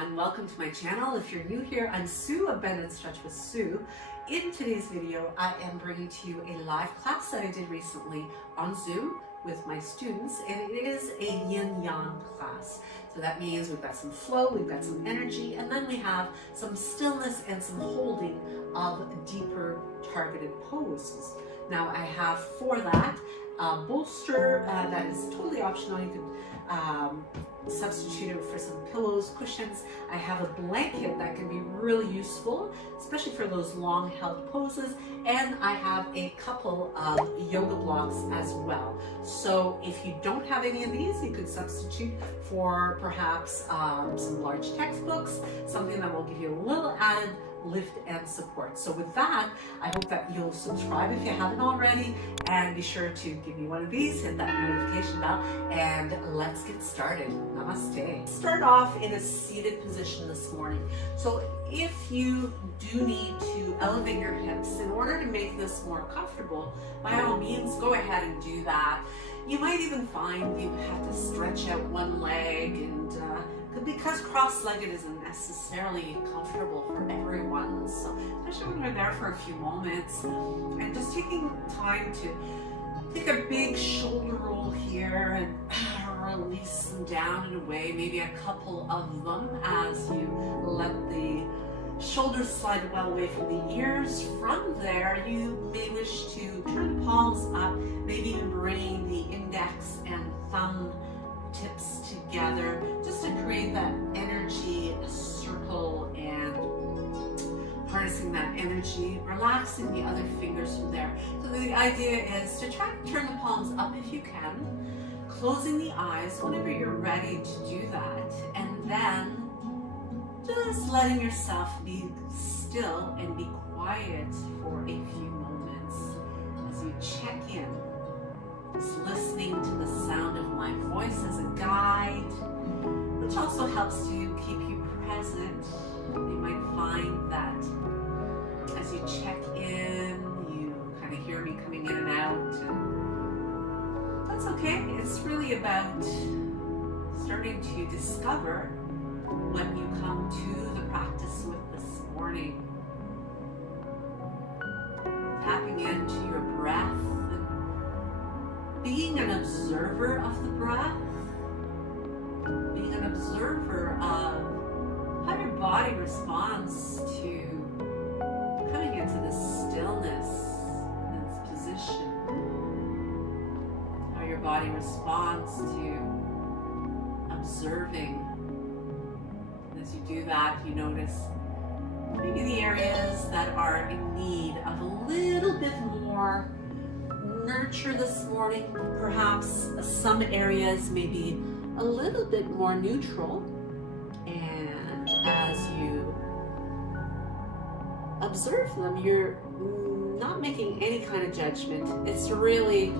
everyone, welcome to my channel. If you're new here, I'm Sue of BendnStretch with Sue. In today's video, I am bringing to you a live class that I did recently on Zoom with my students, and it is a yin-yang class. So that means we've got some flow, we've got some energy, and then we have some stillness and some holding of deeper targeted poses. Now I have for that a bolster that is totally optional. You could substitute it for some pillows, cushions. I have a blanket that can be really useful, especially for those long held poses. And I have a couple of yoga blocks as well. So if you don't have any of these, you could substitute for perhaps some large textbooks, something that will give you a little added lift and support. So with that, I hope that you'll subscribe if you haven't already, and be sure to give me one of these, hit that notification bell, and let's get started. Namaste. Start off in a seated position this morning. So if you do need to elevate your hips in order to make this more comfortable, by all means, go ahead and do that. You might even find you have to stretch out one leg, and because cross-legged isn't necessarily comfortable for everyone, so especially when we're there for a few moments, and just taking time to take a big shoulder roll here and release them down and away, maybe a couple of them as you let the shoulders slide well away from the ears. From there, you may wish to turn the palms up, maybe even bring the index and thumb tips together just to create that energy circle and harnessing that energy, relaxing the other fingers from there. So the idea is to try to turn the palms up if you can, closing the eyes whenever you're ready to do that, and then just letting yourself be still and be quiet for a few moments as you check in. Just listening to the sound of my voice as a guide, which also helps to keep you present. You might find that as you check in, you kind of hear me coming in and out. And that's okay. It's really about starting to discover when you come to the practice with this morning. Tapping into your breath, being an observer of the breath, being an observer of how your body responds to coming into this stillness, in this position, how your body responds to observing. And as you do that, you notice maybe the areas that are in need of a little bit more nurture this morning. Perhaps some areas may be a little bit more neutral, and as you observe them, you're not making any kind of judgment. It's really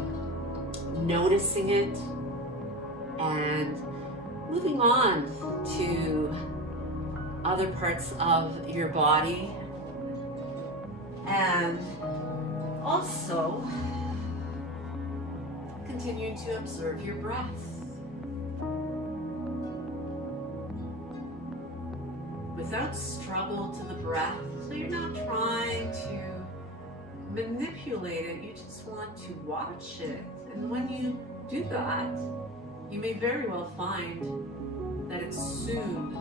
noticing it and moving on to other parts of your body, and also continue to observe your breath. Without struggle to the breath, so you're not trying to manipulate it, you just want to watch it. And when you do that, you may very well find that it soon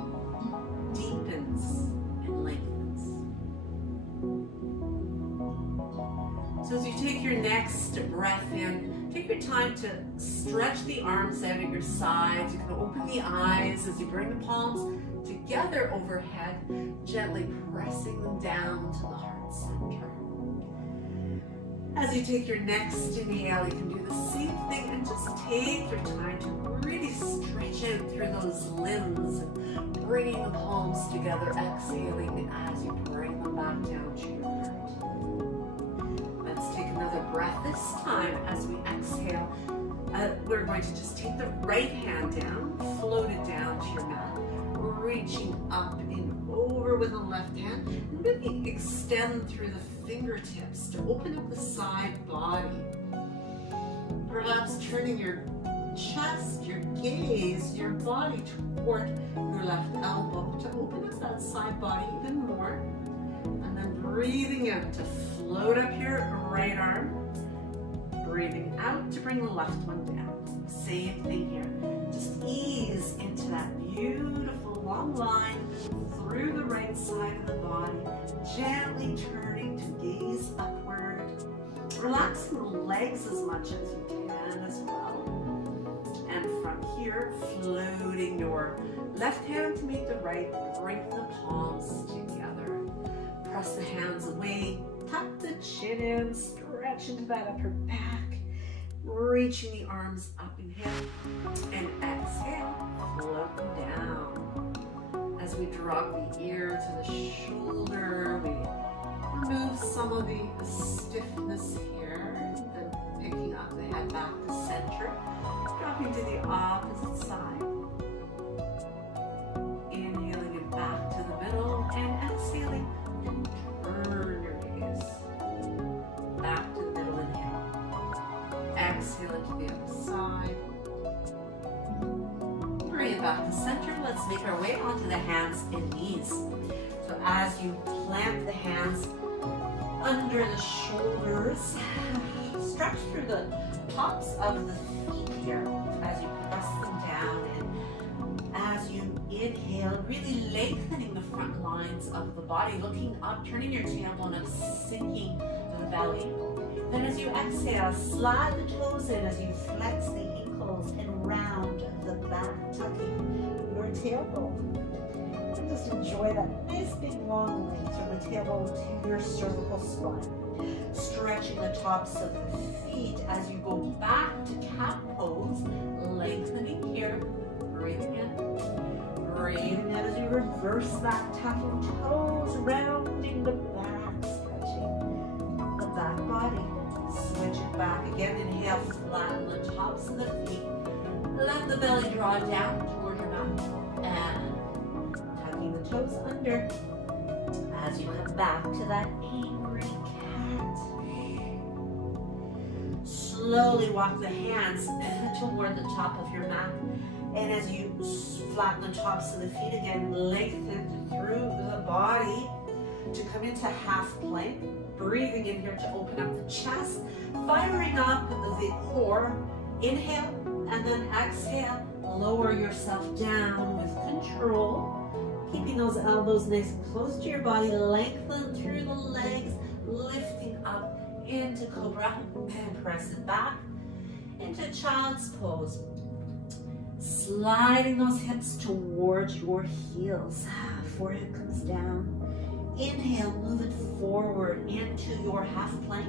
deepens and lengthens. So as you take your next breath in, take your time to stretch the arms out at your sides. You can open the eyes as you bring the palms together overhead, gently pressing them down to the heart center. As you take your next inhale, you can do the same thing and just take your time to really stretch out through those limbs, bringing the palms together, exhaling as you bring them back down to your heart. Let's take another breath. This time, as we exhale, we're going to just take the right hand down, float it down to your mat, reaching up and over with the left hand, and really extend through the fingertips to open up the side body. Perhaps turning your chest, your gaze, your body toward your left elbow to open up that side body even more. And then breathing in to float up your right arm. Breathing out to bring the left one down. Same thing here. Just ease into that beautiful long line through the right side of the body, gently turning to gaze upward. Relaxing the legs as much as you can as well. And from here, floating your left hand to meet the right, bring the palms together. Press the hands away, tuck the chin in, stretch into that upper back, reaching the arms up, inhale, and exhale, float them down. As we drop the ear to the shoulder, we remove some of the stiffness here, then picking up the head back to center, dropping to the opposite side. Inhaling it back to the middle and exhaling and turn your gaze back to the middle. Inhale. Exhale it to the other side. Bring it back to center. Let's make our way onto the hands and knees. So as you plant the hands under the shoulders, stretch through the tops of the feet here as you press them down, and as you inhale, really lengthening the front lines of the body, looking up, turning your tailbone up, sinking the belly. Then as you exhale, slide the toes in as you flex the ankles and round the back, tucking your tailbone. And just enjoy that nice big long length from the tailbone to your cervical spine. Stretching the tops of the feet as you go back to cat pose, lengthening here, breathing in. Breathing out as you reverse that, tucking toes, rounding the back, stretching the back body. Switch it back again. Inhale, flatten the tops of the feet. Let the belly draw down toward your mat. And tucking the toes under as you come back to that angry cat. Slowly walk the hands toward the top of your mat. And as you flatten the tops of the feet again, lengthen through the body to come into half plank. Breathing in here to open up the chest, firing up the core. Inhale, and then exhale. Lower yourself down with control, keeping those elbows nice and close to your body. Lengthen through the legs, lifting up into cobra, and press it back into child's pose. Sliding those hips towards your heels. Forehead comes down. Inhale, move it forward into your half plank,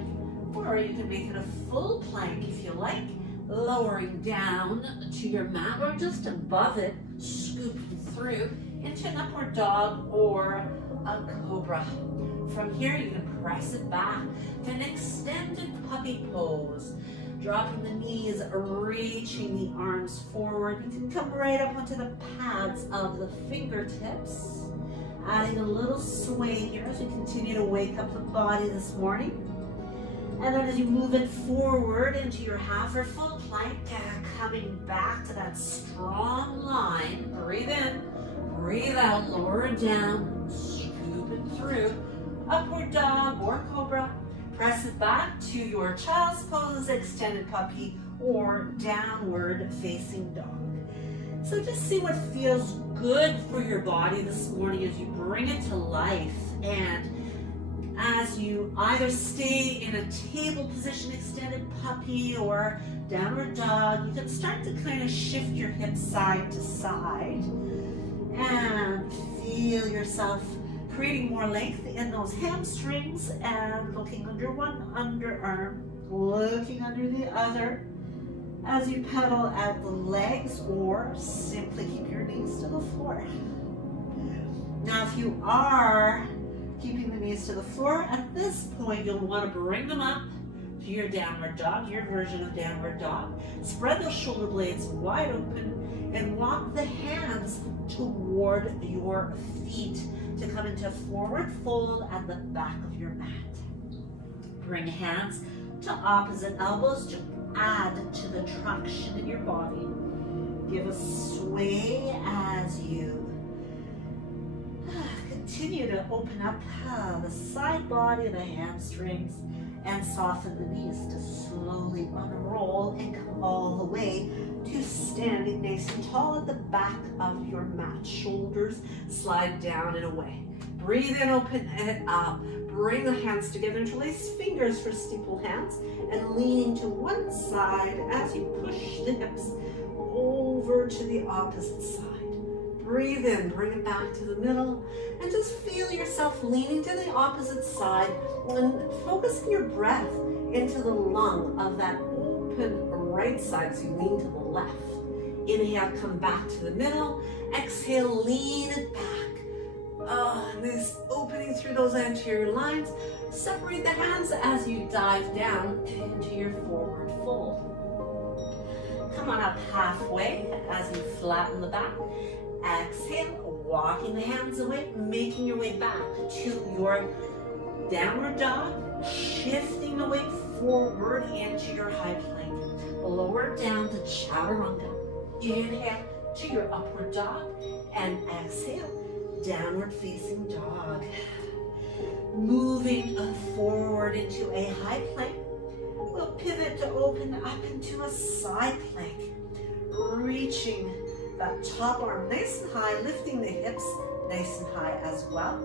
or you can make it a full plank if you like, lowering down to your mat or just above it, scooping through into an upward dog or a cobra. From here, you can press it back to an extended puppy pose. Dropping the knees, reaching the arms forward. You can come right up onto the pads of the fingertips. Adding a little sway here as you continue to wake up the body this morning. And then as you move it forward into your half or full plank, coming back to that strong line. Breathe in, breathe out, lower it down, scoop it through. Upward dog or cobra. Press it back to your child's pose, extended puppy, or downward facing dog. So just see what feels good for your body this morning as you bring it to life. And as you either stay in a table position, extended puppy, or downward dog, you can start to kind of shift your hips side to side and feel yourself creating more length in those hamstrings and looking under one underarm, looking under the other as you pedal out the legs, or simply keep your knees to the floor. Now, if you are keeping the knees to the floor, at this point you'll want to bring them up to your downward dog, your version of downward dog. Spread those shoulder blades wide open and walk the hands toward your feet to come into forward fold at the back of your mat. Bring hands to opposite elbows to add to the traction in your body. Give a sway as you continue to open up the side body, the hamstrings, and soften the knees to slowly unroll and come all the way to standing nice and tall at the back of your mat. Shoulders slide down and away. Breathe in, open it up. Bring the hands together, interlace fingers for steeple hands, and lean to one side as you push the hips over to the opposite side. Breathe in, bring it back to the middle, and just feel yourself leaning to the opposite side and focusing your breath into the lung of that open right side as you lean to the left. Inhale, come back to the middle. Exhale, lean it back. This opening through those anterior lines. Separate the hands as you dive down into your forward fold. Come on up halfway as you flatten the back. Exhale, walking the hands away, making your way back to your downward dog, shifting the weight forward into your high plank. Lower down to chaturanga. Inhale to your upward dog, and exhale, downward facing dog. Moving forward into a high plank. We'll pivot to open up into a side plank. Reaching that top arm nice and high, lifting the hips nice and high as well.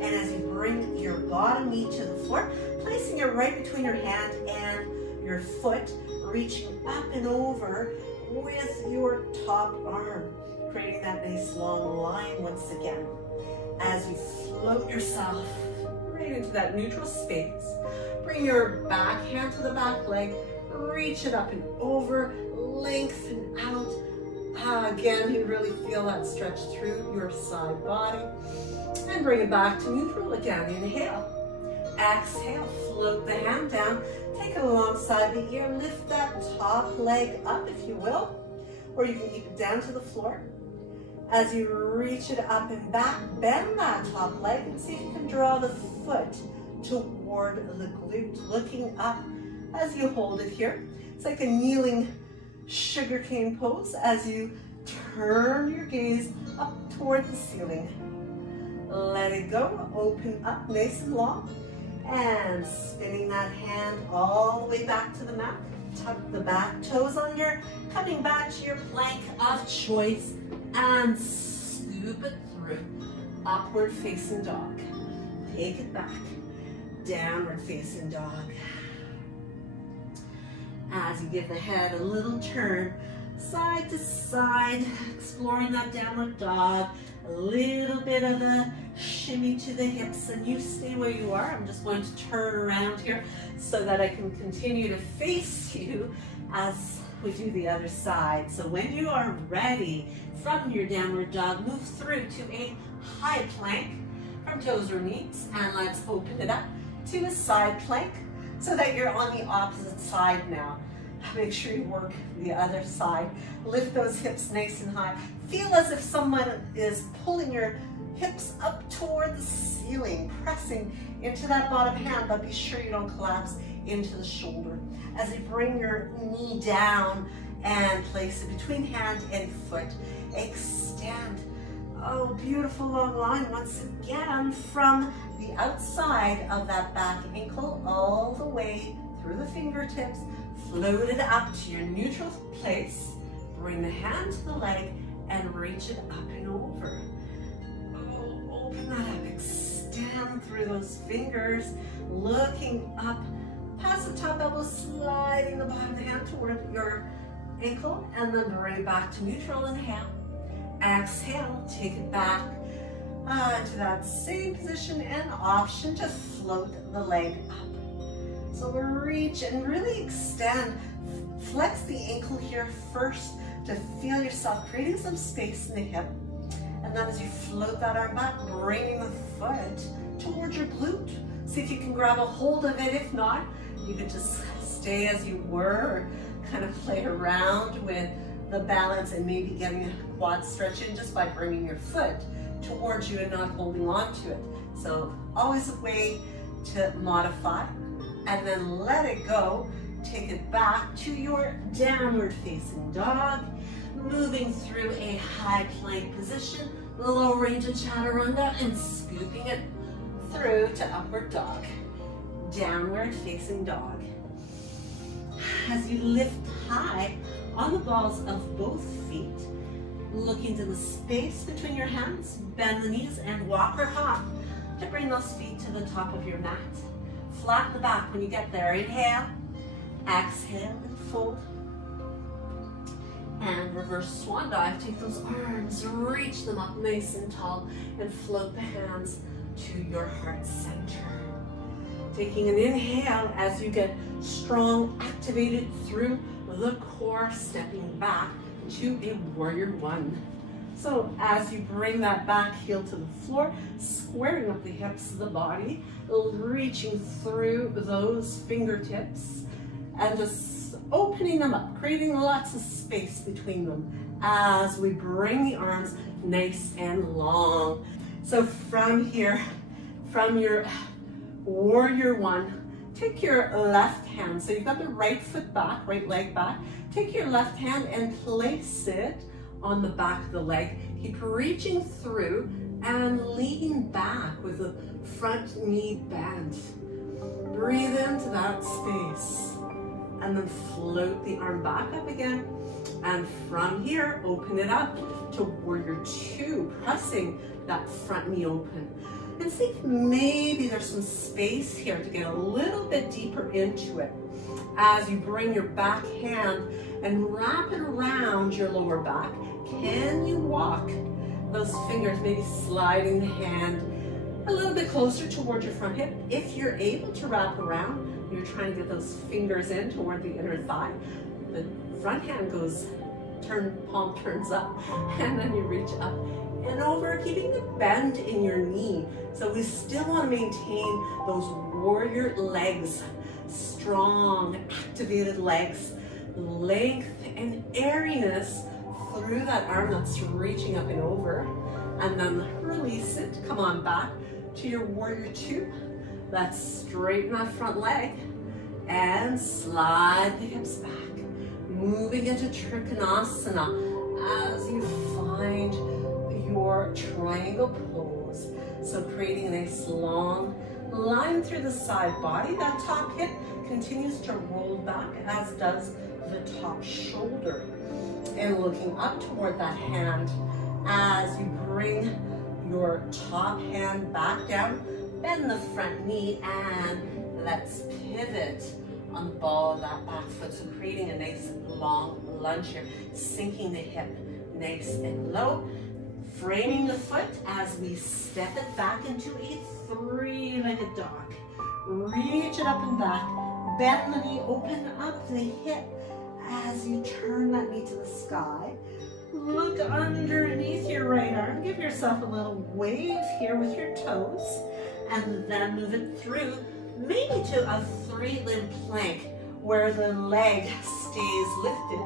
And as you bring your bottom knee to the floor, placing it right between your hand and your foot, reaching up and over with your top arm, creating that nice long line once again. As you float yourself right into that neutral space, bring your back hand to the back leg, reach it up and over, lengthen out. Again, you really feel that stretch through your side body. And bring it back to neutral again. Inhale. Exhale, float the hand down. Take it alongside the ear. Lift that top leg up if you will. Or you can keep it down to the floor. As you reach it up and back, bend that top leg and see if you can draw the foot toward the glute, looking up as you hold it here. It's like a kneeling sugarcane pose as you turn your gaze up toward the ceiling. Let it go, open up nice and long, and spinning that hand all the way back to the mat. Tuck the back toes under, coming back to your plank of choice, and scoop it through. Upward facing dog. Take it back. Downward facing dog. As you give the head a little turn, side to side, exploring that downward dog, a little bit of a shimmy to the hips, and you stay where you are. I'm just going to turn around here so that I can continue to face you as we do the other side. So when you are ready, from your downward dog, move through to a high plank from toes or knees, and let's open it up to a side plank so that you're on the opposite side now. Make sure you work the other side. Lift those hips nice and high. Feel as if someone is pulling your hips up toward the ceiling, pressing into that bottom hand, but be sure you don't collapse into the shoulder. As you bring your knee down and place it between hand and foot, extend. Oh, beautiful long line once again from the outside of that back ankle all the way through the fingertips. Float it up to your neutral place. Bring the hand to the leg and reach it up and over. Oh, open that up. Extend through those fingers. Looking up past the top elbow, sliding the bottom of the hand toward your ankle, and then bring it back to neutral. Inhale. Exhale. Take it back to that same position and option to float the leg up. So we'll reach and really extend. Flex the ankle here first to feel yourself creating some space in the hip. And then as you float that arm back, bringing the foot towards your glute. See if you can grab a hold of it. If not, you could just stay as you were, kind of play around with the balance and maybe getting a quad stretch in just by bringing your foot towards you and not holding on to it. So always a way to modify. And then let it go take it back to your downward facing dog, moving through a high plank position, lowering to chaturanga and scooping it through to upward dog. Downward facing dog. As you lift high on the balls of both feet, looking to the space between your hands, bend the knees and walk or hop to bring those feet to the top of your mat. Flatten the back when you get there. Inhale, exhale and fold. And reverse swan dive. Take those arms, reach them up nice and tall, and float the hands to your heart center. Taking an inhale as you get strong, activated through the core, stepping back to a warrior one. So as you bring that back heel to the floor, squaring up the hips of the body, reaching through those fingertips, and just opening them up, creating lots of space between them as we bring the arms nice and long. So from here, from your warrior one, take your left hand. So you've got the right foot back, right leg back. Take your left hand and place it on the back of the leg. Keep reaching through and lean back with the front knee bent. Breathe into that space and then float the arm back up again. And from here, open it up to warrior two, pressing that front knee open. And see if maybe there's some space here to get a little bit deeper into it. As you bring your back hand and wrap it around your lower back, can you walk those fingers, maybe sliding the hand a little bit closer toward your front hip? If you're able to wrap around, you're trying to get those fingers in toward the inner thigh, the front hand goes, palm turns up, and then you reach up and over, keeping the bend in your knee. So we still want to maintain those warrior legs, strong, activated legs, length and airiness through that arm that's reaching up and over. And then release it, come on back to your warrior two. Let's straighten that front leg and slide the hips back. Moving into Trikonasana as you find your triangle pose. So creating a nice long line through the side body. That top hip continues to roll back, as does the top shoulder. And looking up toward that hand as you bring your top hand back down, bend the front knee, and let's pivot on the ball of that back foot. So creating a nice long lunge here, sinking the hip nice and low, framing the foot as we step it back into a three-legged dog. Reach it up and back, bend the knee, open up the hip as you turn that knee to the sky. Look underneath your right arm, give yourself a little wave here with your toes, and then move it through, maybe to a three-limb plank where the leg stays lifted,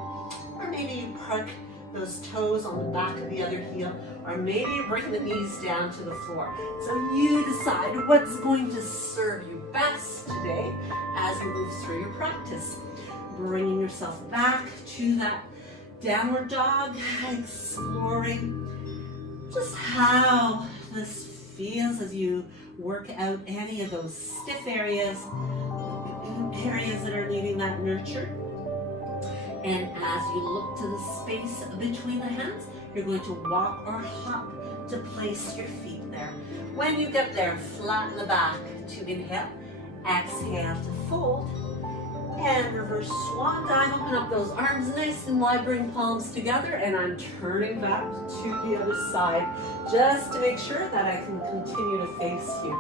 or maybe you park those toes on the back of the other heel, or maybe you bring the knees down to the floor. So you decide what's going to serve you best today as you move through your practice. Bringing yourself back to that downward dog, exploring just how this feels as you work out any of those stiff areas that are needing that nurture. And as you look to the space between the hands, you're going to walk or hop to place your feet there. When you get there, flatten the back to inhale, exhale to fold, and reverse swan dive. Open up those arms nice and wide, bring palms together, and I'm turning back to the other side just to make sure that I can continue to face you.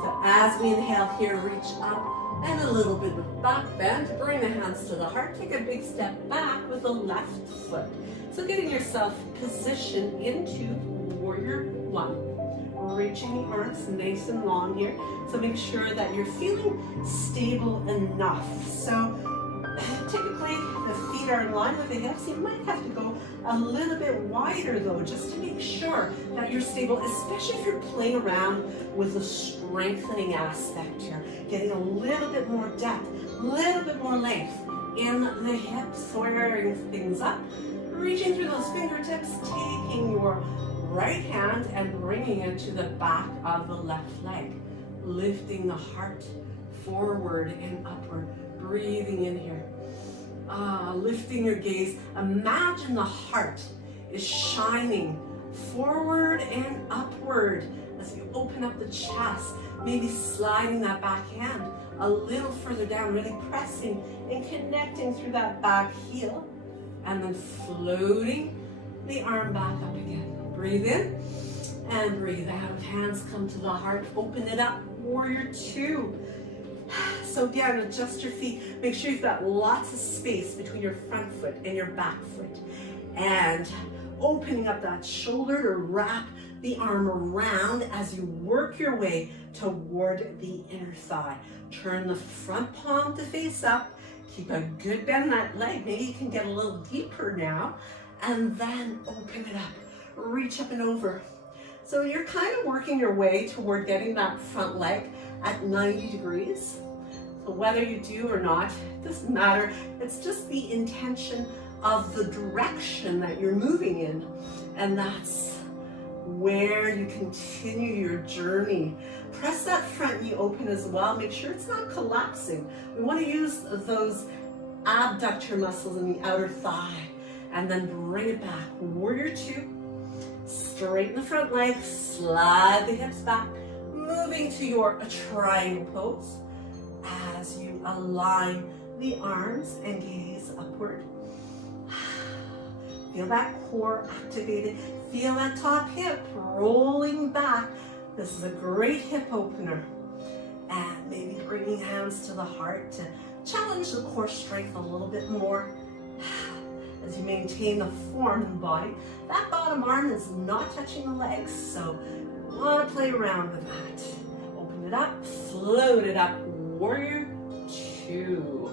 So as we inhale here, reach up and a little bit of back bend. Bring the hands to the heart. Take a big step back with the left foot. So getting yourself positioned into warrior one. Reaching the arms nice and long here. So make sure that you're feeling stable enough. So typically the feet are in line with the hips. You might have to go a little bit wider though, just to make sure that you're stable, especially if you're playing around with the strengthening aspect here. Getting a little bit more depth, little bit more length in the hips, squaring things up, reaching through those fingertips, taking your right hand and bringing it to the back of the left leg, lifting the heart forward and upward, breathing in here. Lifting your gaze. Imagine the heart is shining forward and upward as you open up the chest, maybe sliding that back hand a little further down, really pressing and connecting through that back heel, and then floating the arm back up again. Breathe in and breathe out. Hands come to the heart, open it up, warrior two. So again, adjust your feet. Make sure you've got lots of space between your front foot and your back foot. And opening up that shoulder to wrap the arm around as you work your way toward the inner thigh. Turn the front palm to face up. Keep a good bend in that leg. Maybe you can get a little deeper now. And then open it up. Reach up and over. So you're kind of working your way toward getting that front leg at 90 degrees. So whether you do or not, it doesn't matter. It's just the intention of the direction that you're moving in. And that's where you continue your journey. Press that front knee open as well. Make sure it's not collapsing. We want to use those abductor muscles in the outer thigh. And then bring it back. Warrior two. Straighten the front leg. Slide the hips back. Moving to your triangle pose as you align the arms and gaze upward. Feel that core activated. Feel that top hip rolling back. This is a great hip opener. And maybe bringing hands to the heart to challenge the core strength a little bit more. As you maintain the form in the body, that bottom arm is not touching the legs, so you want to play around with that. Open it up, float it up, warrior two.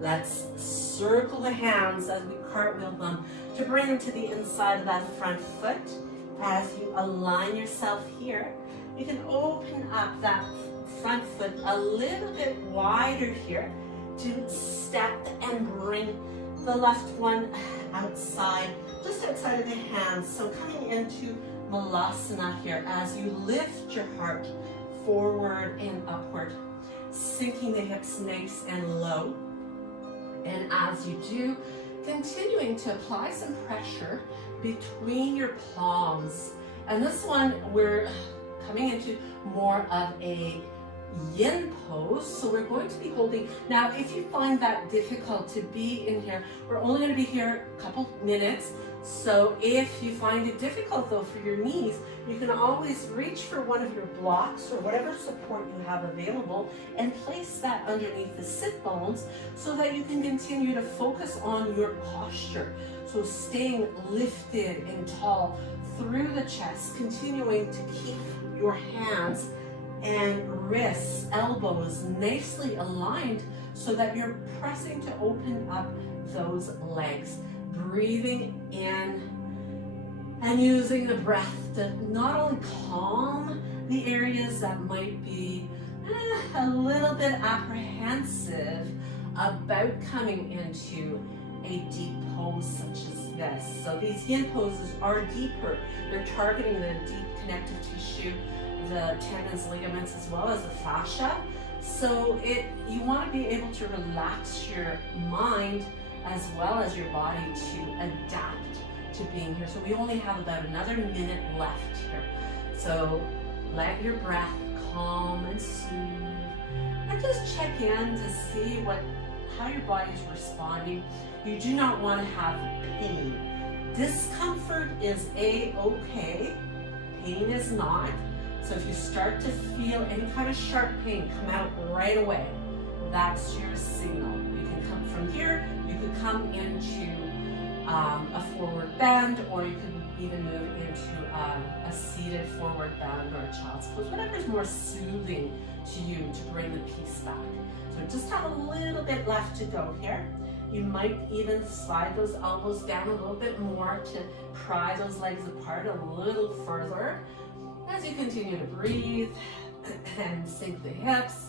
Let's circle the hands as we cartwheel them to bring them to the inside of that front foot. As you align yourself here, you can open up that front foot a little bit wider here to step and bring the left one outside, just outside of the hands. So coming into Malasana here as you lift your heart forward and upward, sinking the hips nice and low. And as you do, continuing to apply some pressure between your palms. And this one, we're coming into more of a yin pose, so we're going to be holding. Now if you find that difficult to be in here, we're only going to be here a couple minutes, so if you find it difficult though for your knees, you can always reach for one of your blocks or whatever support you have available and place that underneath the sit bones so that you can continue to focus on your posture. So staying lifted and tall through the chest, continuing to keep your hands and wrists, elbows nicely aligned so that you're pressing to open up those legs. Breathing in and using the breath to not only calm the areas that might be a little bit apprehensive about coming into a deep pose such as this. So these yin poses are deeper. They're targeting the deep connective tissue, the tendons, ligaments, as well as the fascia. So you want to be able to relax your mind as well as your body to adapt to being here. So we only have about another minute left here. So let your breath calm and soothe, and just check in to see how your body is responding. You do not want to have pain. Discomfort is a-okay, pain is not. So if you start to feel any kind of sharp pain, come out right away. That's your signal. You can come from here, you could come into a forward bend, or you could even move into a seated forward bend or a child's pose, whatever is more soothing to you to bring the peace back. So just have a little bit left to go here. You might even slide those elbows down a little bit more to pry those legs apart a little further as you continue to breathe and sink the hips.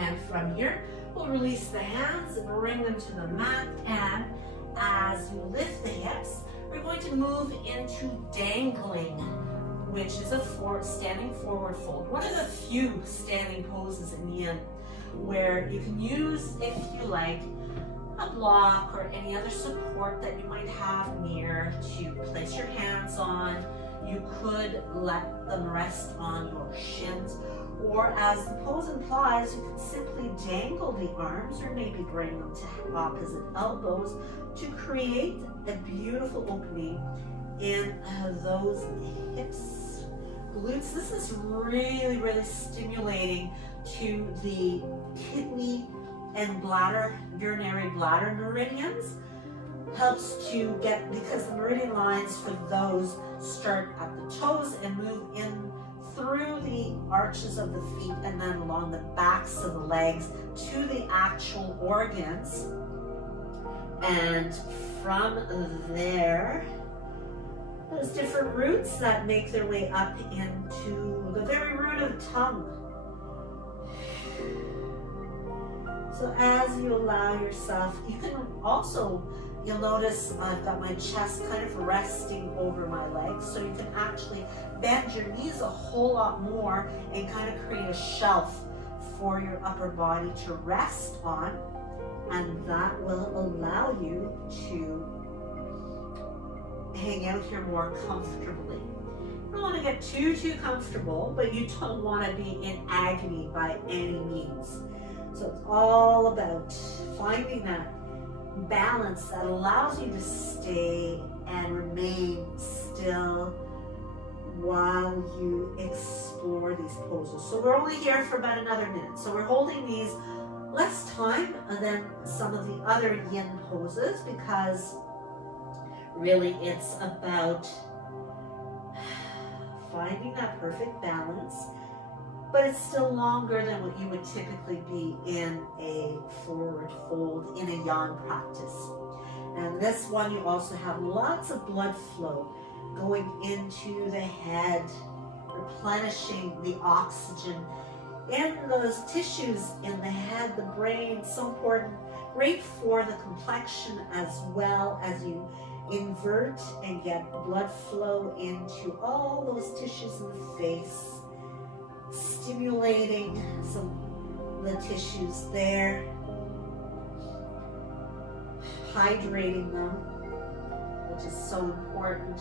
And from here, we'll release the hands, bring them to the mat, and as you lift the hips, we're going to move into dangling, which is a standing forward fold. One of the few standing poses in yin where you can use, if you like, a block or any other support that you might have near to place your hands on. You could let them rest on your shins, or as the pose implies, you can simply dangle the arms or maybe bring them to opposite elbows to create a beautiful opening in those hips, glutes. This is really, really stimulating to the kidney and bladder, urinary bladder meridians. Helps to get, because the meridian lines for those start at the toes and move in through the arches of the feet and then along the backs of the legs to the actual organs. And from there, there's different roots that make their way up into the very root of the tongue. So as you allow yourself, you can also, you'll notice I've got my chest kind of resting over my legs, so you can actually bend your knees a whole lot more and kind of create a shelf for your upper body to rest on, and that will allow you to hang out here more comfortably. You don't want to get too comfortable, but you don't want to be in agony by any means. So it's all about finding that balance that allows you to stay and remain still while you explore these poses. So we're only here for about another minute. So we're holding these less time than some of the other yin poses, because really it's about finding that perfect balance, but it's still longer than what you would typically be in a forward fold in a yang practice. And this one, you also have lots of blood flow going into the head, replenishing the oxygen in those tissues in the head, the brain. So important, great for the complexion as well, as you invert and get blood flow into all those tissues in the face, stimulating some of the tissues there, hydrating them, which is so important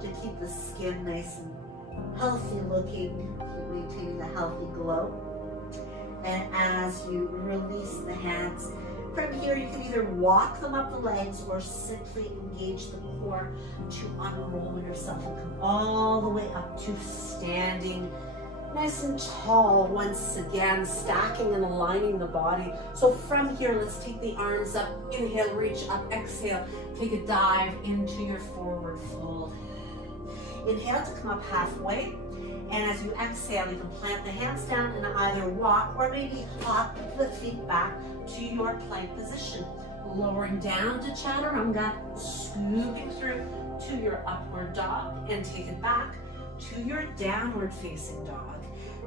to keep the skin nice and healthy looking, maintaining the healthy glow. And as you release the hands, from here you can either walk them up the legs or simply engage the core to unroll yourself and come all the way up to standing nice and tall, once again stacking and aligning the body. So from here, let's take the arms up, inhale, reach up, exhale, take a dive into your forward fold. Inhale to come up halfway, and as you exhale, you can plant the hands down and either walk or maybe hop the feet back to your plank position. Lowering down to chaturanga, scooping through to your upward dog, and take it back to your downward facing dog.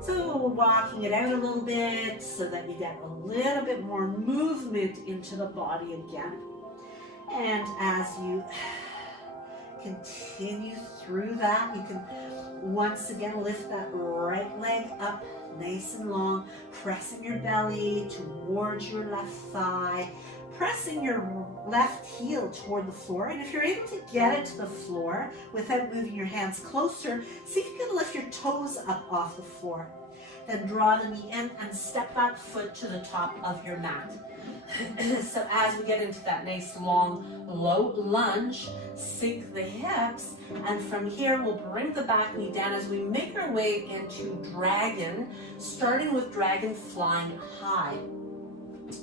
So walking it out a little bit so that you get a little bit more movement into the body again. And as you continue through that, you can once again lift that right leg up nice and long, pressing your belly towards your left thigh, pressing your left heel toward the floor. And if you're able to get it to the floor without moving your hands closer, see if you can lift your toes up off the floor. Then draw the knee in and step that foot to the top of your mat. So as we get into that nice long low lunge, sink the hips, and from here we'll bring the back knee down as we make our way into dragon, starting with dragon flying high.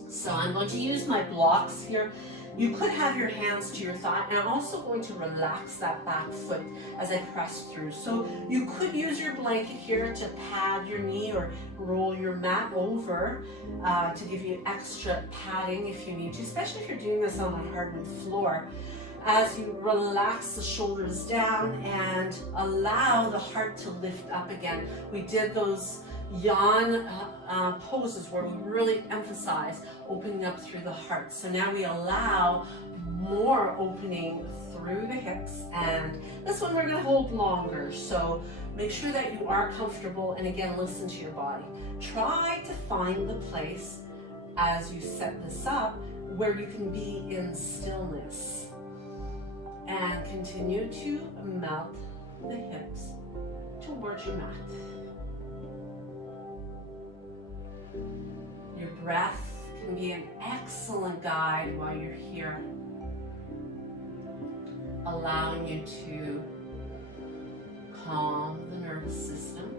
So I'm going to use my blocks here. You could have your hands to your thigh, and I'm also going to relax that back foot as I press through. So you could use your blanket here to pad your knee or roll your mat over to give you extra padding if you need to, especially if you're doing this on a hardwood floor. As you relax the shoulders down and allow the heart to lift up again. We did those yawn poses where we really emphasize opening up through the heart. So now we allow more opening through the hips, and this one we're going to hold longer. So make sure that you are comfortable, and again, listen to your body. Try to find the place as you set this up where you can be in stillness, and continue to melt the hips towards your mat. Your breath can be an excellent guide while you're here, allowing you to calm the nervous system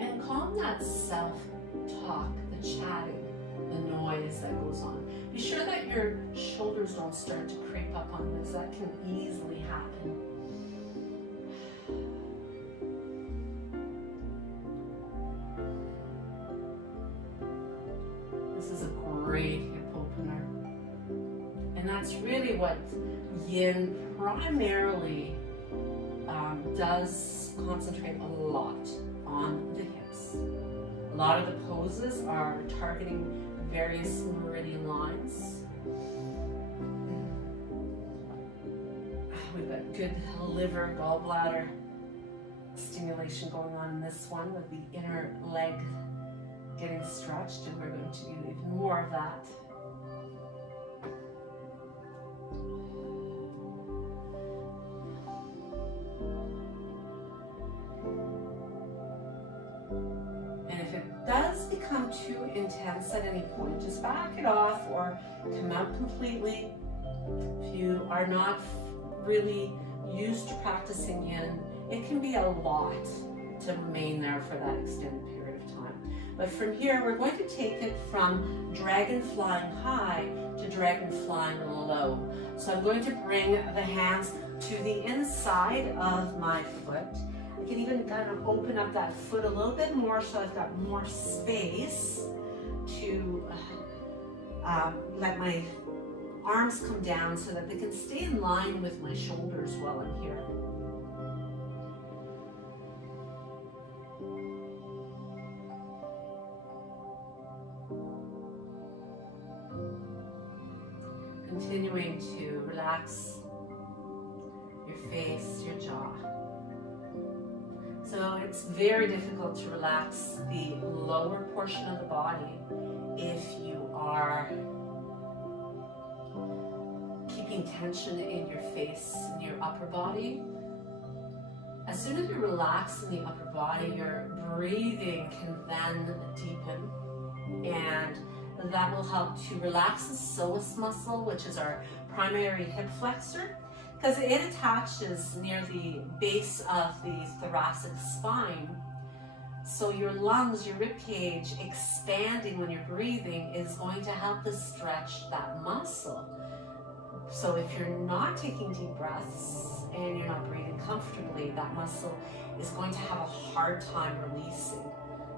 and calm that self-talk, the chatting, the noise that goes on. Be sure that your shoulders don't start to creep up on this. That can easily happen. This is a great hip opener. And that's really what Yin primarily does concentrate a lot on the hips. A lot of the poses are targeting various meridian lines. We've got good liver, gallbladder stimulation going on in this one with the inner leg getting stretched, and we're going to do even more of that. Does become too intense at any point, just back it off or come out completely. If you are not really used to practicing Yin, it can be a lot to remain there for that extended period of time. But from here, we're going to take it from dragon flying high to dragon flying low. So I'm going to bring the hands to the inside of my foot. I can even kind of open up that foot a little bit more so I've got more space to let my arms come down so that they can stay in line with my shoulders while I'm here. Continuing to relax your face, your jaw. So it's very difficult to relax the lower portion of the body if you are keeping tension in your face and your upper body. As soon as you relax in the upper body, your breathing can then deepen, and that will help to relax the psoas muscle, which is our primary hip flexor, because it attaches near the base of the thoracic spine. So your lungs, your rib cage expanding when you're breathing is going to help to stretch that muscle. So if you're not taking deep breaths and you're not breathing comfortably, that muscle is going to have a hard time releasing.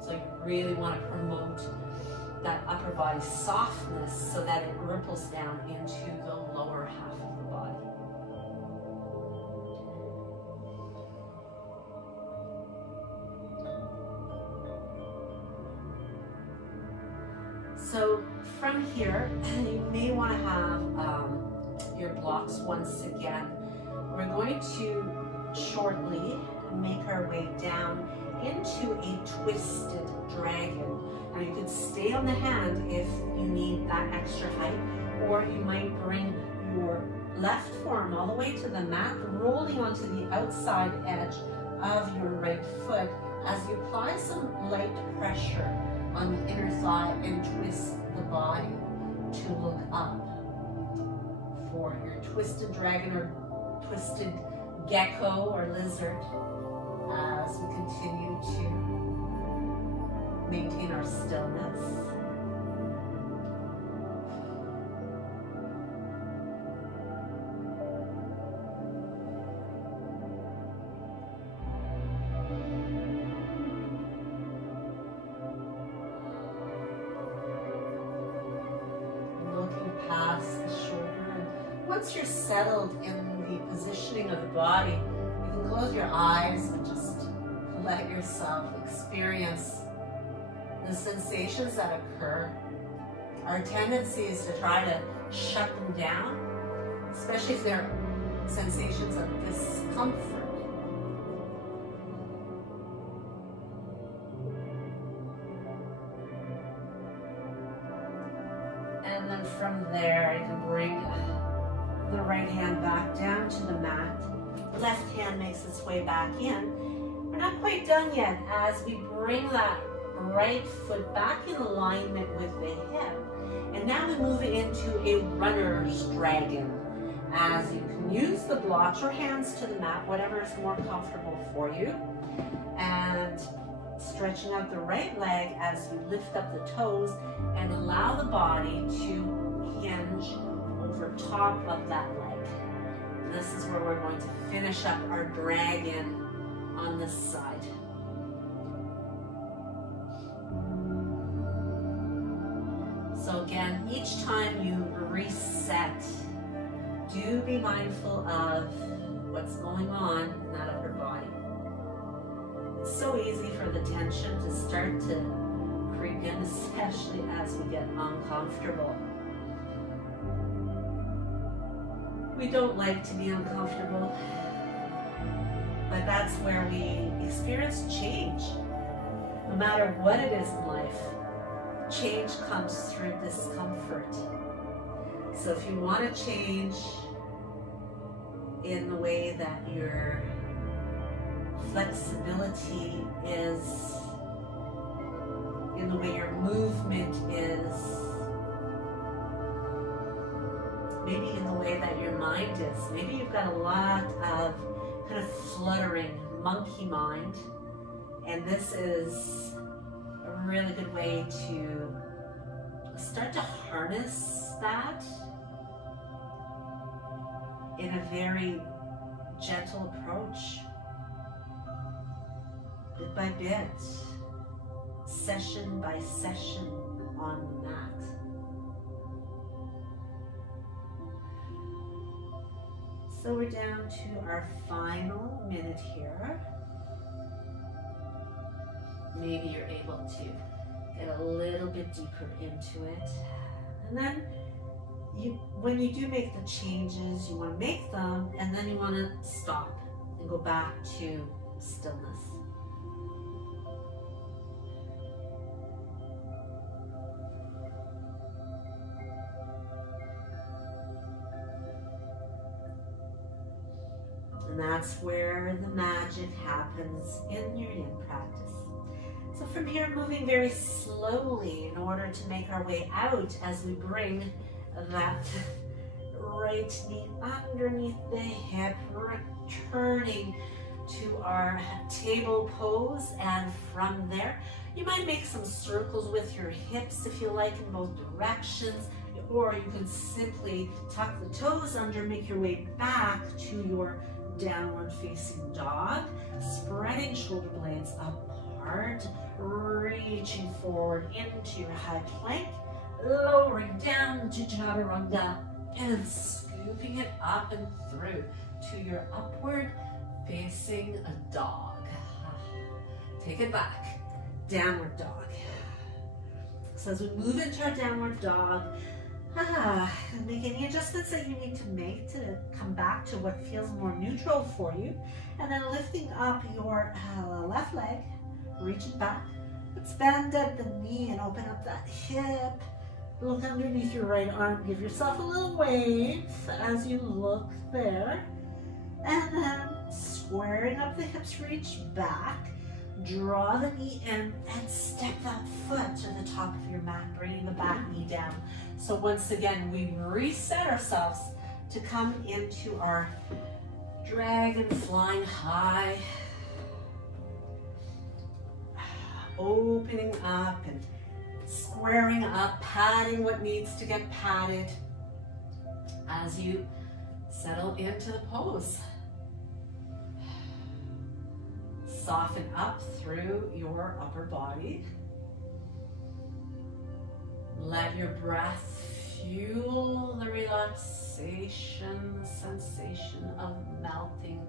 So you really want to promote that upper body softness so that it ripples down into the lower half of the body. So from here, you may want to have your blocks once again. We're going to shortly make our way down into a twisted dragon. Now you could stay on the hand if you need that extra height, or you might bring your left forearm all the way to the mat, rolling onto the outside edge of your right foot as you apply some light pressure on the inner thigh and twist the body to look up for your twisted dragon or twisted gecko or lizard as we continue to maintain our stillness. Once you're settled in the positioning of the body, you can close your eyes and just let yourself experience the sensations that occur. Our tendency is to try to shut them down, especially if they're sensations of discomfort. And then from there, I can bring the right hand back down to the mat. Left hand makes its way back in. We're not quite done yet as we bring that right foot back in alignment with the hip. And now we move into a runner's dragon. As you can use the blocks or hands to the mat, whatever is more comfortable for you. And stretching out the right leg as you lift up the toes and allow the body to hinge over top of that leg. This is where we're going to finish up our dragon on this side. So again, each time you reset, do be mindful of what's going on in that upper body. It's so easy for the tension to start to creep in, especially as we get uncomfortable. We don't like to be uncomfortable, but that's where we experience change. No matter what it is in life, change comes through discomfort. So if you want to change in the way that your flexibility is, in the way your movement is, maybe in the way that your mind is. Maybe you've got a lot of kind of fluttering monkey mind, and this is a really good way to start to harness that in a very gentle approach, bit by bit, session by session on the mat. So we're down to our final minute here. Maybe you're able to get a little bit deeper into it. And then when you do make the changes, you want to make them, and then you want to stop and go back to stillness. And that's where the magic happens in your yin practice. So from here, moving very slowly in order to make our way out as we bring that right knee underneath the hip, returning to our table pose. And from there, you might make some circles with your hips if you like in both directions, or you can simply tuck the toes under, make your way back to your downward facing dog, spreading shoulder blades apart, reaching forward into your high plank, lowering down to chaturanga, and scooping it up and through to your upward facing a dog. Take it back, downward dog. So as we move into our downward dog, make any adjustments that you need to make to come back to what feels more neutral for you. And then lifting up your left leg, reaching back. Let's bend at the knee and open up that hip. Look underneath your right arm. Give yourself a little wave as you look there. And then squaring up the hips, reach back. Draw the knee in and step that foot to the top of your mat, bringing the back knee down. So once again, we reset ourselves to come into our dragon flying high. Opening up and squaring up, padding what needs to get padded as you settle into the pose. Soften up through your upper body. Let your breath fuel the relaxation, the sensation of melting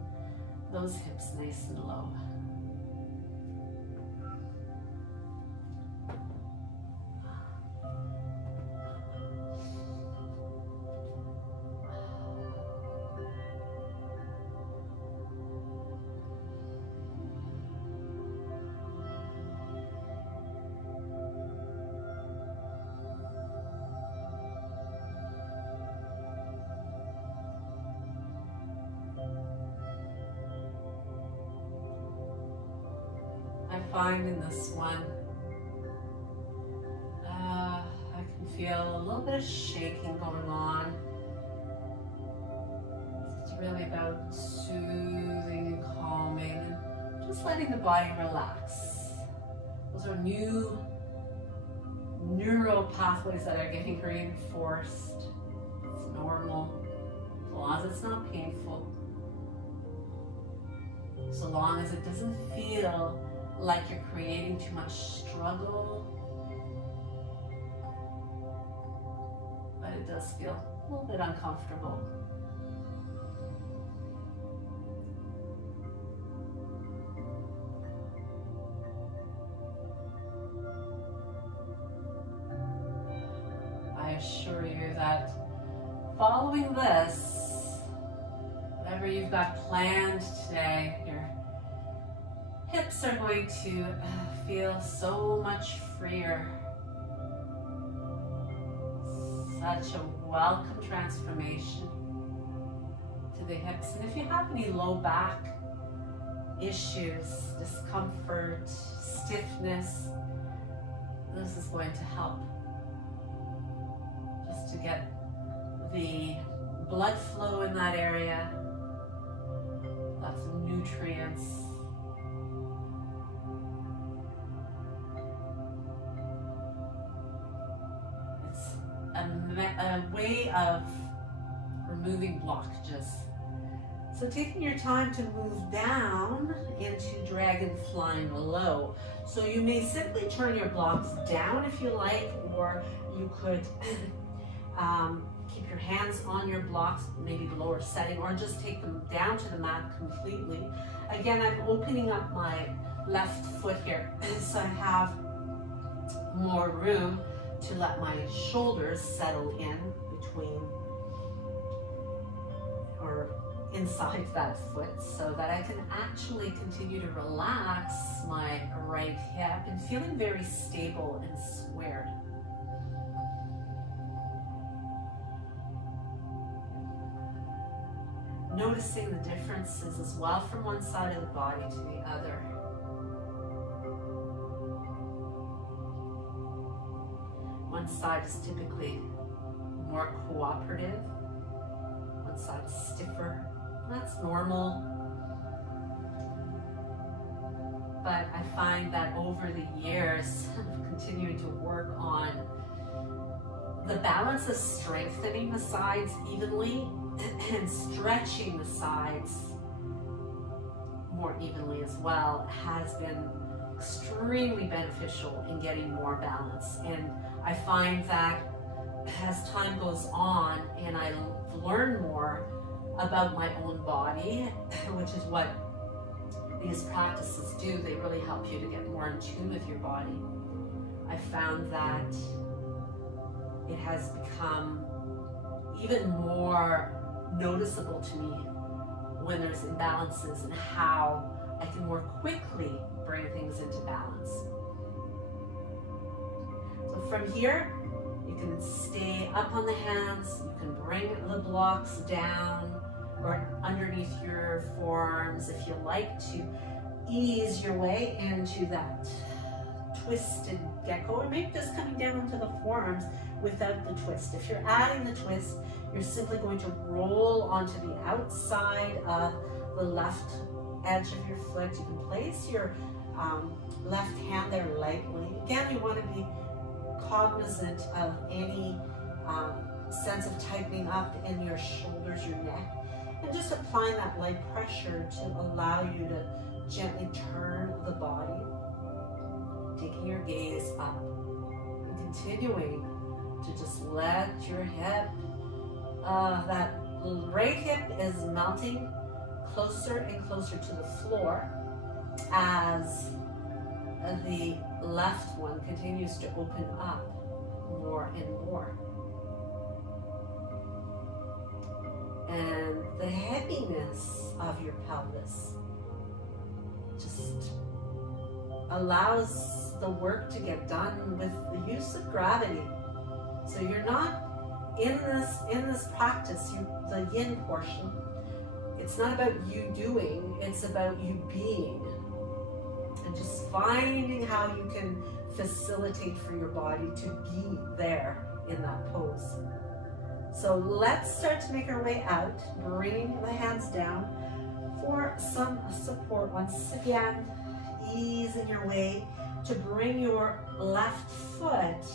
those hips nice and low. find in this one, I can feel a little bit of shaking going on. It's really about soothing and calming and just letting the body relax. Those are new neural pathways that are getting reinforced. It's normal, as long as it's not painful. So long as it doesn't feel like you're creating too much struggle. But it does feel a little bit uncomfortable. I assure you that following this, whatever you've got planned today, your hips are going to feel so much freer. Such a welcome transformation to the hips. And if you have any low back issues, discomfort, stiffness, this is going to help. Just to get the blood flow in that area, lots of nutrients. It's a way of removing blockages. So taking your time to move down into dragon flying low. So you may simply turn your blocks down if you like, or you could keep your hands on your blocks, maybe the lower setting, or just take them down to the mat completely. Again, I'm opening up my left foot here, so I have more room to let my shoulders settle in between or inside that foot, so that I can actually continue to relax my right hip and feeling very stable and squared. Noticing the differences as well from one side of the body to the other. One side is typically more cooperative, one side is stiffer. That's normal. But I find that over the years, continuing to work on the balance of strengthening the sides evenly and stretching the sides more evenly as well has been extremely beneficial in getting more balance. And I find that as time goes on and I learn more about my own body, which is what these practices do, they really help you to get more in tune with your body. I found that it has become even more noticeable to me when there's imbalances and how I can more quickly bring things into balance. So from here, you can stay up on the hands, you can bring the blocks down or underneath your forearms if you like to ease your way into that twisted gecko, or maybe just coming down into the forearms without the twist. If you're adding the twist, you're simply going to roll onto the outside of the left edge of your foot. You can place your left hand there lightly. Again, you want to be cognizant of any sense of tightening up in your shoulders, your neck, and just applying that light pressure to allow you to gently turn the body, taking your gaze up and continuing to just let your hip, that right hip is melting closer and closer to the floor as the left one continues to open up more and more. And the heaviness of your pelvis just allows the work to get done with the use of gravity. So you're not in this practice, the yin portion, it's not about you doing, it's about you being. And and just finding how you can facilitate for your body to be there in that pose. So let's start to make our way out, bringing the hands down for some support. Once again, easing your way to bring your left foot.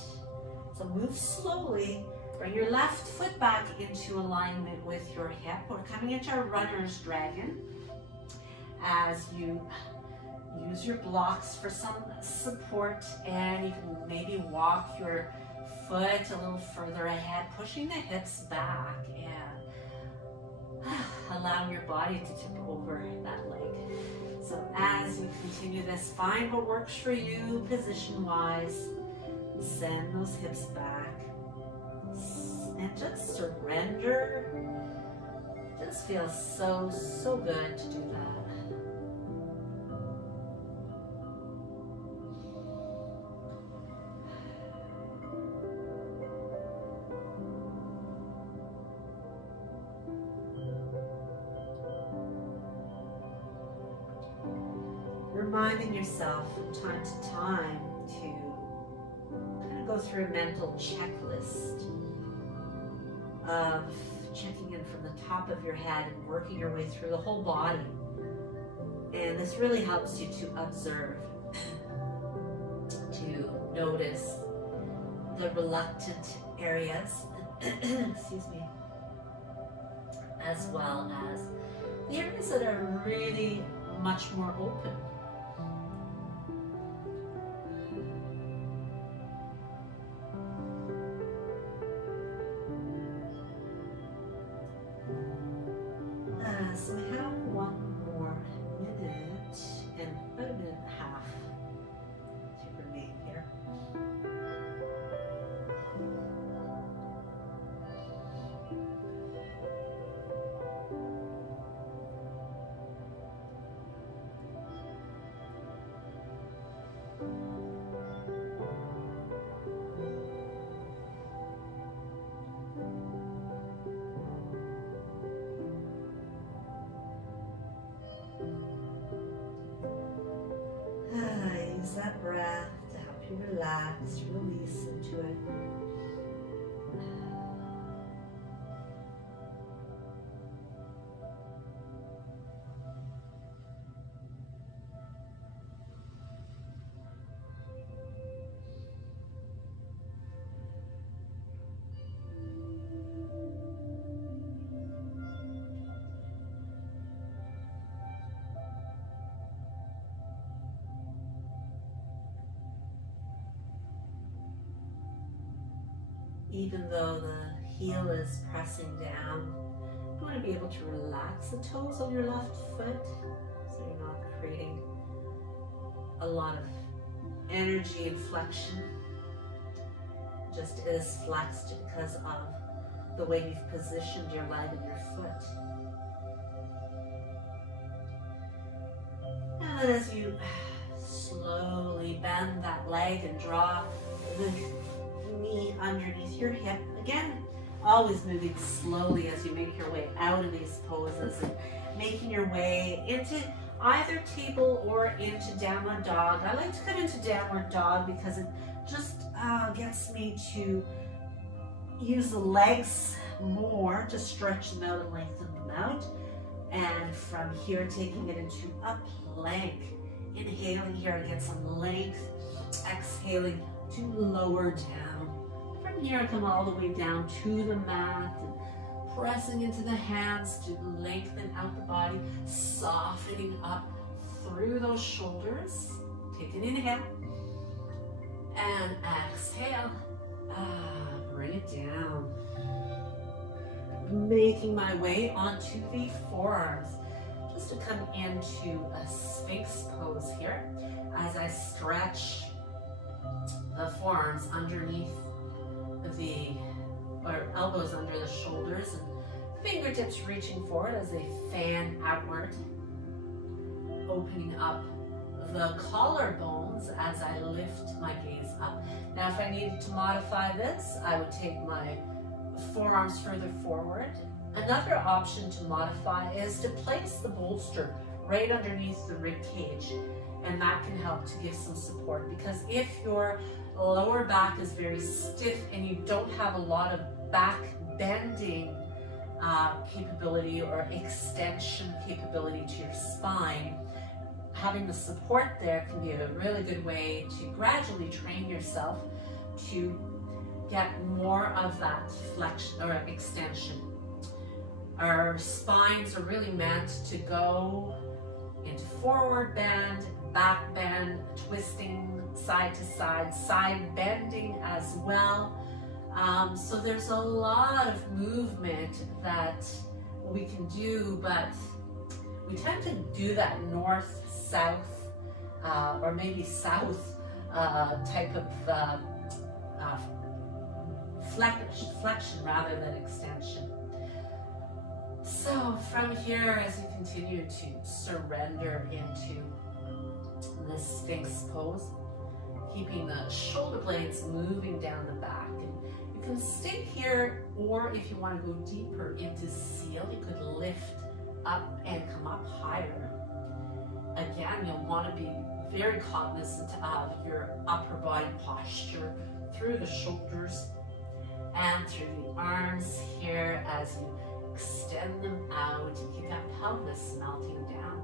So move slowly, bring your left foot back into alignment with your hip. We're coming into our runner's dragon as you use your blocks for some support, and you can maybe walk your foot a little further ahead, pushing the hips back and allowing your body to tip over that leg. So as you continue this, find what works for you position-wise. Send those hips back and just surrender. Just feels so good to do that. Reminding yourself from time to time to kind of go through a mental checklist of checking in from the top of your head and working your way through the whole body. And this really helps you to observe, to notice the reluctant areas, excuse me, as well as the areas that are really much more open. So we have one more minute and about a minute and a half to remain here. Use that breath to help you relax, release into it. Even though the heel is pressing down, you want to be able to relax the toes on your left foot so you're not creating a lot of energy and flexion. Just is flexed because of the way you've positioned your leg and your foot. And then as you slowly bend that leg and draw the knee underneath your hip. Again, always moving slowly as you make your way out of these poses and making your way into either table or into downward dog. I like to come into downward dog because it just gets me to use the legs more to stretch them out and lengthen them out. And from here, taking it into a plank. Inhaling here to get some length. Exhaling to lower down. From here, come all the way down to the mat and pressing into the hands to lengthen out the body, softening up through those shoulders. Take an inhale and exhale. Bring it down. Making my way onto the forearms. Just to come into a Sphinx pose here as I stretch the forearms underneath or elbows under the shoulders and fingertips reaching forward as they fan outward, opening up the collarbones as I lift my gaze up. Now, if I needed to modify this, I would take my forearms further forward. Another option to modify is to place the bolster right underneath the rib cage and that can help to give some support, because if your lower back is very stiff and you don't have a lot of back bending capability or extension capability to your spine, having the support there can be a really good way to gradually train yourself to get more of that flexion or extension. Our spines are really meant to go into forward bend, back bend, twisting side to side, side bending as well. So there's a lot of movement that we can do, but we tend to do that north, south, or maybe south type of flexion rather than extension. So from here, as you continue to surrender into this Sphinx pose, keeping the shoulder blades moving down the back. And you can stay here, or if you want to go deeper into seal, you could lift up and come up higher. Again, you'll want to be very cognizant of your upper body posture through the shoulders and through the arms here as you extend them out and keep that pelvis melting down.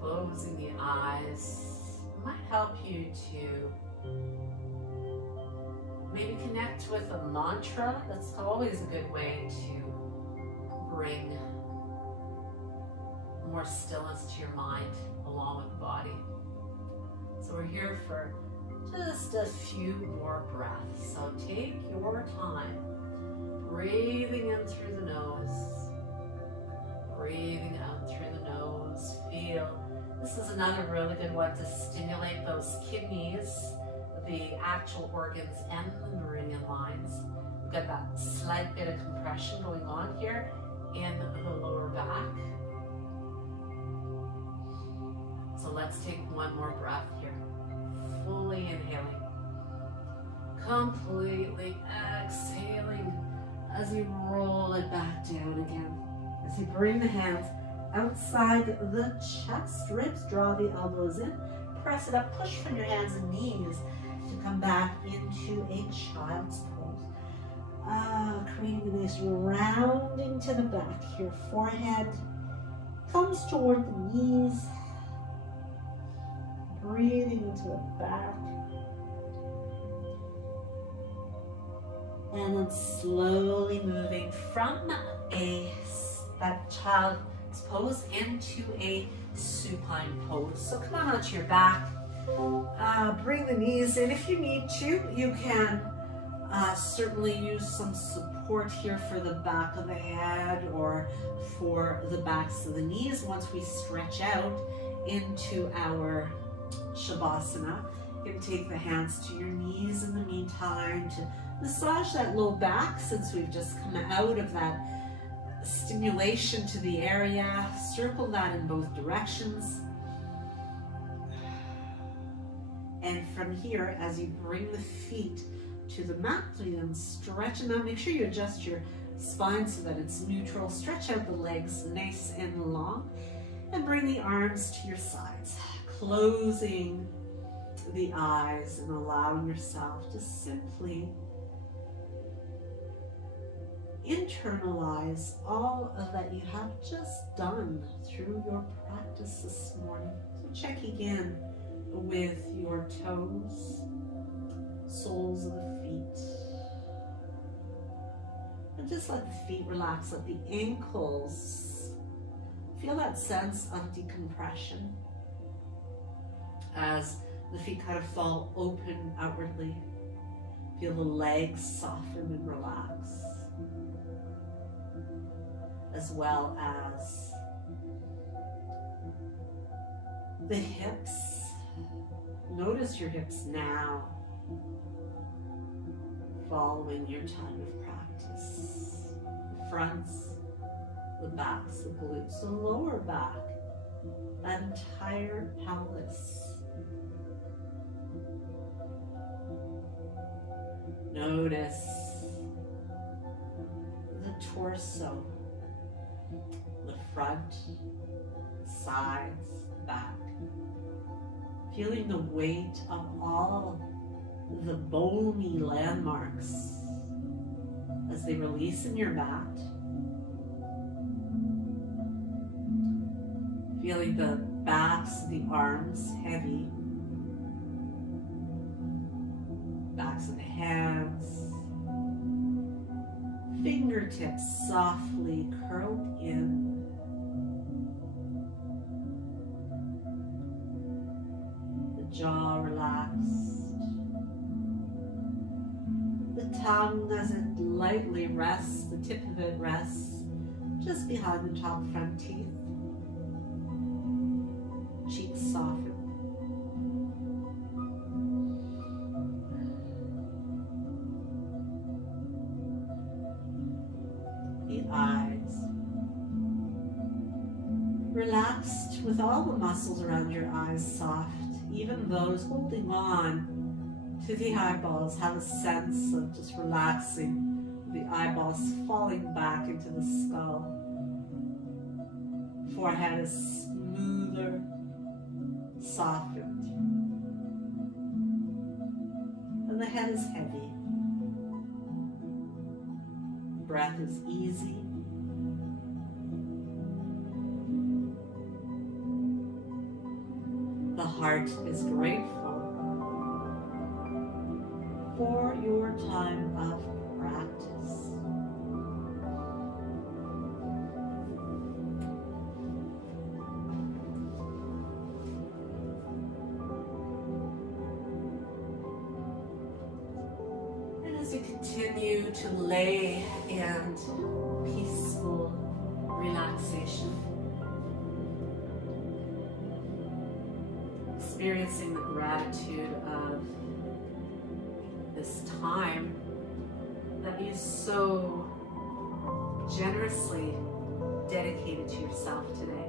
Closing the eyes might help you to maybe connect with a mantra. That's always a good way to bring more stillness to your mind along with the body. So we're here for just a few more breaths. So take your time, breathing in through the nose, breathing out through the nose. Feel this is another really good one to stimulate those kidneys, the actual organs, and the meridian lines. We've got that slight bit of compression going on here in the lower back. So let's take one more breath here. Fully inhaling, completely exhaling as you roll it back down again. As you bring the hands outside the chest, ribs, draw the elbows in, press it up, push from your hands and knees to come back into a child's pose. Creating a nice rounding to the back. Your forehead comes toward the knees. Breathing into the back. And then slowly moving from that child's pose into a supine pose. So come on onto your back. Bring the knees in. If you need to, you can certainly use some support here for the back of the head or for the backs of the knees once we stretch out into our Savasana. You can take the hands to your knees in the meantime to massage that low back, since we've just come out of that stimulation to the area. Circle that in both directions. And from here, as you bring the feet to the mat, you then stretch them out. Make sure you adjust your spine so that it's neutral. Stretch out the legs nice and long. And bring the arms to your sides. Closing the eyes and allowing yourself to simply internalize all of that you have just done through your practice this morning. So checking in with your toes, soles of the feet. And just let the feet relax, let the ankles feel that sense of decompression as the feet kind of fall open outwardly. Feel the legs soften and relax, as well as the hips. Notice your hips now, following your time of practice. The fronts, the backs, the glutes, the lower back, that entire pelvis. Notice the torso, the front, sides, back. Feeling the weight of all the bony landmarks as they release in your mat. Feeling the backs of the arms heavy. Backs of the hands. Fingertips softly curled in. The jaw relaxed. The tongue, as it lightly rests, the tip of it rests just behind the top front teeth. Cheeks soften. The eyes. Relaxed with all the muscles around your eyes soft, even those holding on to the eyeballs have a sense of just relaxing, the eyeballs falling back into the skull. Forehead is smoother, softened, and the head is heavy. Breath is easy. The heart is grateful for your time of practice. And as you continue to lay in peaceful relaxation, experiencing the gratitude of this time that you so generously dedicated to yourself today.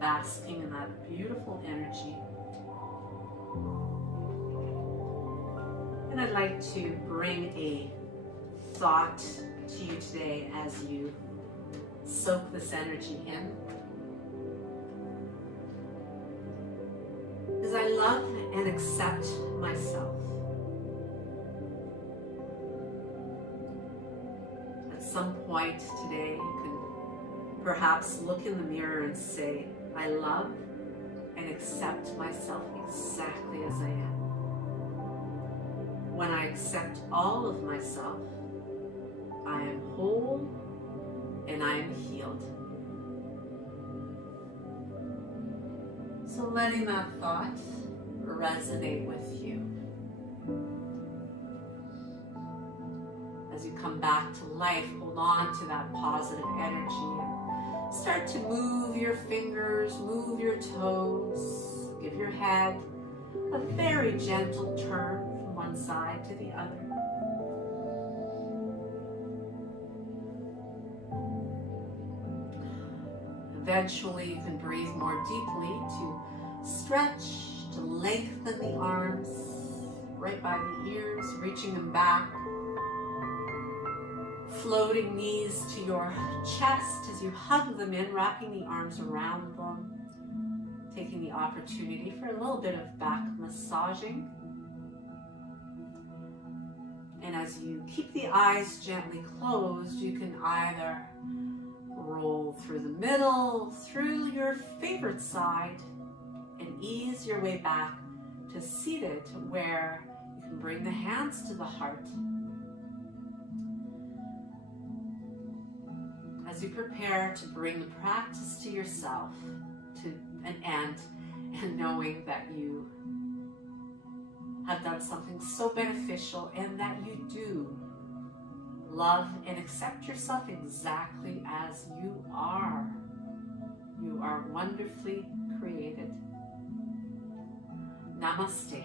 Basking in that beautiful energy. And I'd like to bring a thought to you today as you soak this energy in. As I love and accept myself. At some point today, you can perhaps look in the mirror and say, I love and accept myself exactly as I am. When I accept all of myself, I am whole and I am healed. So letting that thought resonate with you. As you come back to life, hold on to that positive energy and start to move your fingers, move your toes, give your head a very gentle turn from one side to the other. Eventually, you can breathe more deeply to stretch, to lengthen the arms right by the ears, reaching them back. Floating knees to your chest as you hug them in, wrapping the arms around them. Taking the opportunity for a little bit of back massaging. And as you keep the eyes gently closed, you can either roll through the middle, through your favorite side, and ease your way back to seated, where you can bring the hands to the heart. As you prepare to bring the practice to yourself to an end, and knowing that you have done something so beneficial and that you do love and accept yourself exactly as you are. You are wonderfully created. Namaste.